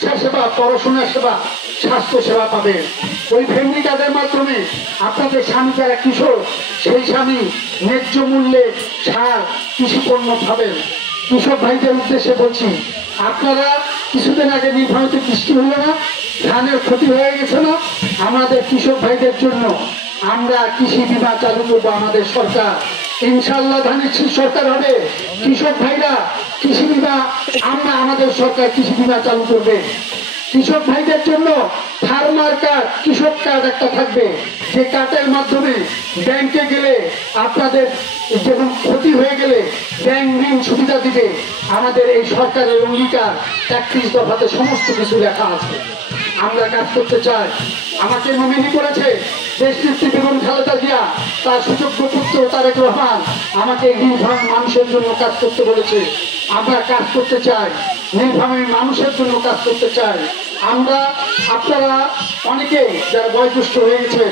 চিকিৎসা সেবা, পড়াশোনা সেবা, স্বাস্থ্য সেবা পাবেন। ওই ফ্যামিলি কার্ডের মাধ্যমে আপনাদের স্বামী যারা কৃষক, সেই স্বামী ন্যায্য মূল্যে সার কৃষি পণ্য পাবেন। কৃষক ভাইদের উদ্দেশ্যে বলছি, আপনারা কিছুদিন আগে নীলফামারীতে বৃষ্টি হলো না, ধানের ক্ষতি হয়ে গেছে না, আমাদের কৃষক ভাইদের জন্য আমরা কৃষি বীমা চালু করবো। আমাদের সরকার ইনশাল্লাহ ধানের সরকার হবে, কৃষক ভাইরা কৃষি বীমা, আমরা আমাদের সরকার কৃষি বীমা চালু করবে। কৃষক ভাইদের জন্য ফার্মার কার্ড, কৃষক কার্ড একটা থাকবে, যে কার্ডের মাধ্যমে ব্যাংকে গেলে আপনাদের যেমন ক্ষতি হয়ে গেলে ব্যাংক ঋণ সুবিধা দিবে। আমাদের এই সরকারের অঙ্গীকার 31 দফাতে সমস্ত কিছু লেখা আছে। আমরা কাজ করতে চাই। আমাকে নমিনি করেছে দেশনেত্রী বেগম খালেদা জিয়া, তার সুযোগ্য পুত্র তারেক রহমান আমাকে নীলফামারীর মানুষের জন্য কাজ করতে বলেছে। আমরা কাজ করতে চাই, নীলফামারীর মানুষের জন্য কাজ করতে চাই। আপনারা অনেকে যারা বয়োজ্যেষ্ঠ হয়ে গেছেন,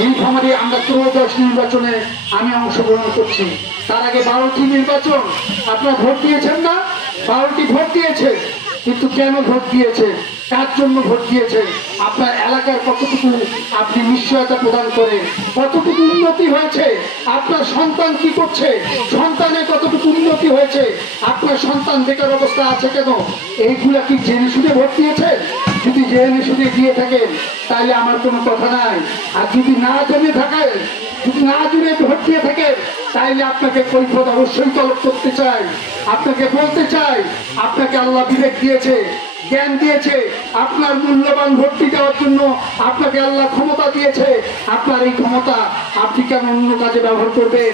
নীলফামারী আমরা 13 নির্বাচনে আমি অংশগ্রহণ করছি। তার আগে 12টি নির্বাচন আপনারা ভোট দিয়েছেন না? 12টি ভোট দিয়েছে, কিন্তু কেন ভোট দিয়েছেন, কার জন্য ভোট দিয়েছেন, আপনার এলাকার কতটুকু আপনি নিশ্চয়তা প্রদান করেন, কতটুকু উন্নতি হয়েছে, আপনার সন্তান কি করছে, সন্তানের কতটুকু উন্নতি হয়েছে, আপনার সন্তান বেকার অবস্থা আছে কেন, এইগুলা কি জেনে শুনে ভোট দিয়েছেন? যদি জেনে শুনে দিয়ে থাকেন তাহলে আমার কোনো কথা নাই। আর যদি না জেনে থাকেন, যদি না জেনে ভোট দিয়ে থাকেন, তাইলে আপনাকে কৈফিয়ত অবশ্যই তলব করতে চাই। আপনাকে বলতে চাই, আপনাকে আল্লাহ বিবেক দিয়েছে, জ্ঞান দিয়েছে, আপনার মূল্যবান ভোটটি দেওয়ার জন্য আপনাকে আল্লাহ ক্ষমতা দিয়েছে। আপনার এই ক্ষমতা আপনি কেন অন্য কাজে ব্যবহার করবেন?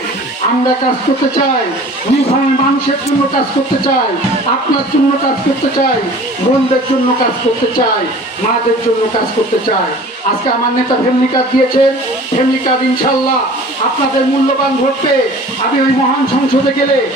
আমরা কাজ করতে চাই, নীলফামারীর মানুষের জন্য কাজ করতে চাই, আপনার জন্য কাজ করতে চাই, বোনদের জন্য কাজ করতে চাই, মাদের জন্য কাজ করতে চাই। আজকে আমার নেতা ফ্যামিলি কার্ড দিয়েছেন, ফ্যামিলি কার্ড ইনশাল্লাহ আপনাদের মূল্যবান ভোট পেয়ে আমি ওই মহান সংসদে গেলে